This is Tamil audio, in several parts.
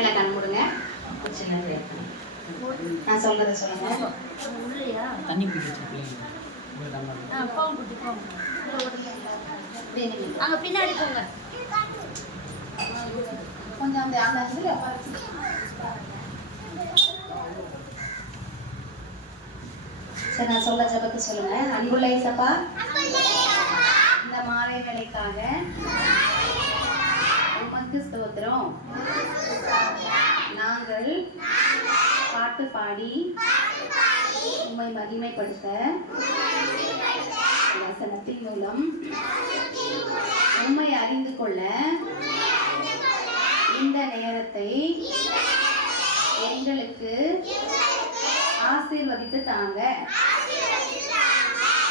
எல்லாம் கண் மூடுங்க. சின்ன நான் சொல்றத சொல்லுங்க. தண்ணி குடிச்சு அங்க பின்னாடி போங்க. கொஞ்சம் அந்த சரி, நான் சொல்ல ஜெபத்தை சொல்லுங்க. அன்புள்ள இயேசப்பா, இந்த மாலை வேளைக்காக உமக்கு ஸ்தோத்திரம். நாங்கள் பாட்டு பாடி உம்மை மகிமைப்படுத்த வசனத்தின் மூலம் உம்மை அறிந்து கொள்ள இந்த நேரத்தை எங்களுக்கு ஆசீர்வதித்து தாங்க.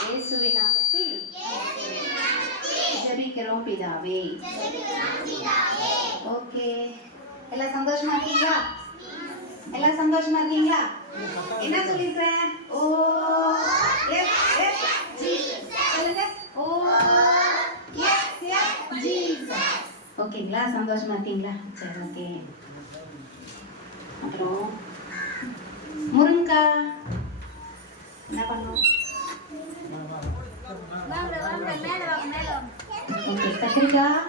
இயேசுவின் நாமத்தில் ஜெபிக்கிறோம் பிதாவே. ஓகே, எல்லாம் சந்தோஷமா இருக்கீங்களா? எல்லாம் சந்தோஷமா இருக்கீங்களா? என்ன சொல்லிருக்கேன்? ஓ எஸ் எஸ் ஜீசஸ் சொல்லுங்க. ஓ எஸ் எஸ் ஜீசஸ். ஓகேங்களா? சந்தோஷமா இருக்கீங்களா? சரி, ஓகே. அப்புறம் முருங்கக்காய் என்ன பண்ணும்? ஓகே, கத்திரிக்காய்,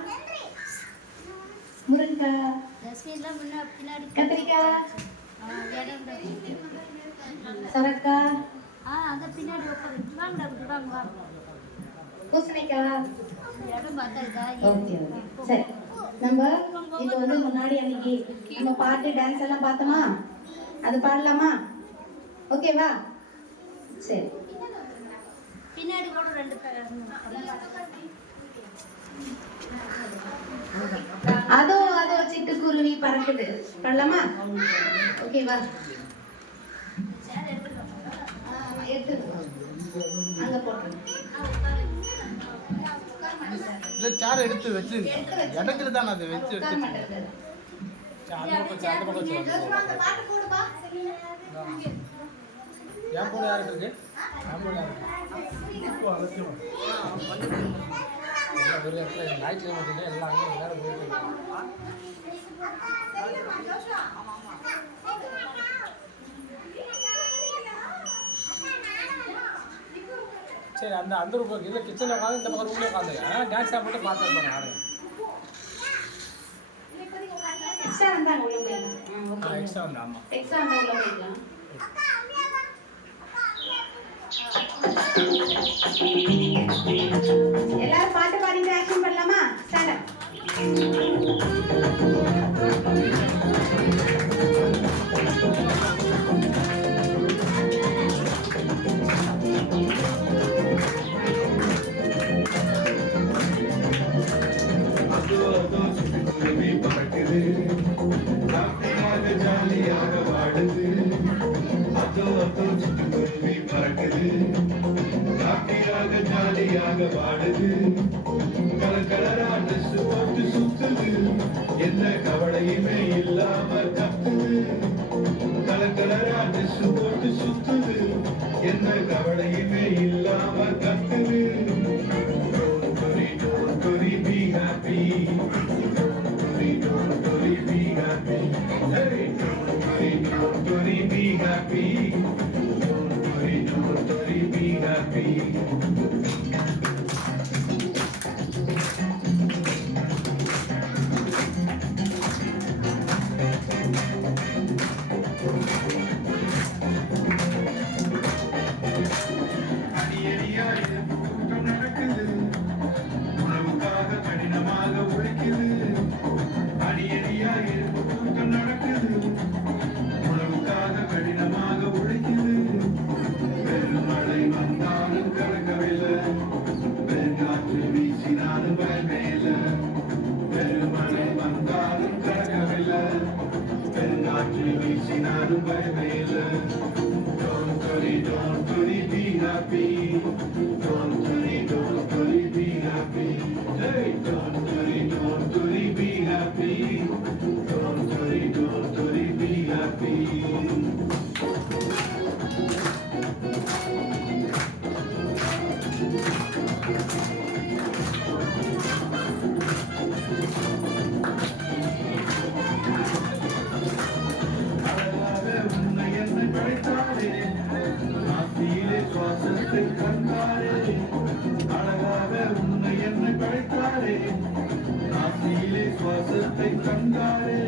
முருங்கக்காய், கத்திரிக்காய், சரக்காய், பூசணிக்காய். ஓகே, சரி. நம்ம இப்போ முன்னாடி அன்னைக்கு நம்ம பாட்டு டான்ஸ் எல்லாம் பார்த்தோமா? அது பாடலாமா? ஓகேவா? சரி. பின்னாடி கூட ரெண்டு அதோ அதோ சிட்டுக்குருவி பறக்குது பாடலாமா? ஓகேவா? எடுத்து அங்க போட்டு இல்ல சேர் எடுத்து வச்சு இடத்துல தான் அது வச்சு உட்கார மாட்டேங்குது. அந்த பாட்டு போடுப்பா. ஏன் போட யாருக்கு இருக்கு? ஞாயிற்றுக்கிழமை எல்லாம் எல்லாரும் போயிட்டு சரி. அந்த ரூம் இல்லை, கிச்சனில் உட்காந்து இந்த பக்கம் ரூம்லேயே உட்காந்து டான்ஸ் ஆட மட்டும் பார்த்து இருப்பாங்க. ஆடு எக்ஸ்ட்ரா வந்தா உள்ள போயிடலாம். எக்ஸ்ட்ரா வந்து ஆமாம், எக்ஸ்ட்ரா வந்தா உள்ள போயிடலாம். எல்லாரும் பாட்டு பாடிட்டு ஆக்ஷன் பண்ணலாமா? Stand up. ஜாலியாக வாடுது, அதோ அதோ சிட்டுக்குருவி பறக்குது, காப்பியாக ஜாலியாக வாடுது, கலர் கலரா ட்ரெஸ் போட்டு சுத்துது, எந்த கவலையுமே இல்லாம கத்துது, கலர் கலரா ட்ரெஸ் போட்டு சுத்துது, எந்த கவலையுமே இல்லாம கத்துது. Don't worry, be happy. Don't worry, be happy. Hey, don't worry, be happy. Don't worry, be happy. Don't worry, be happy. Don't worry, be happy. Hey, don't worry, be happy. Don't worry, be happy. கண்டாலே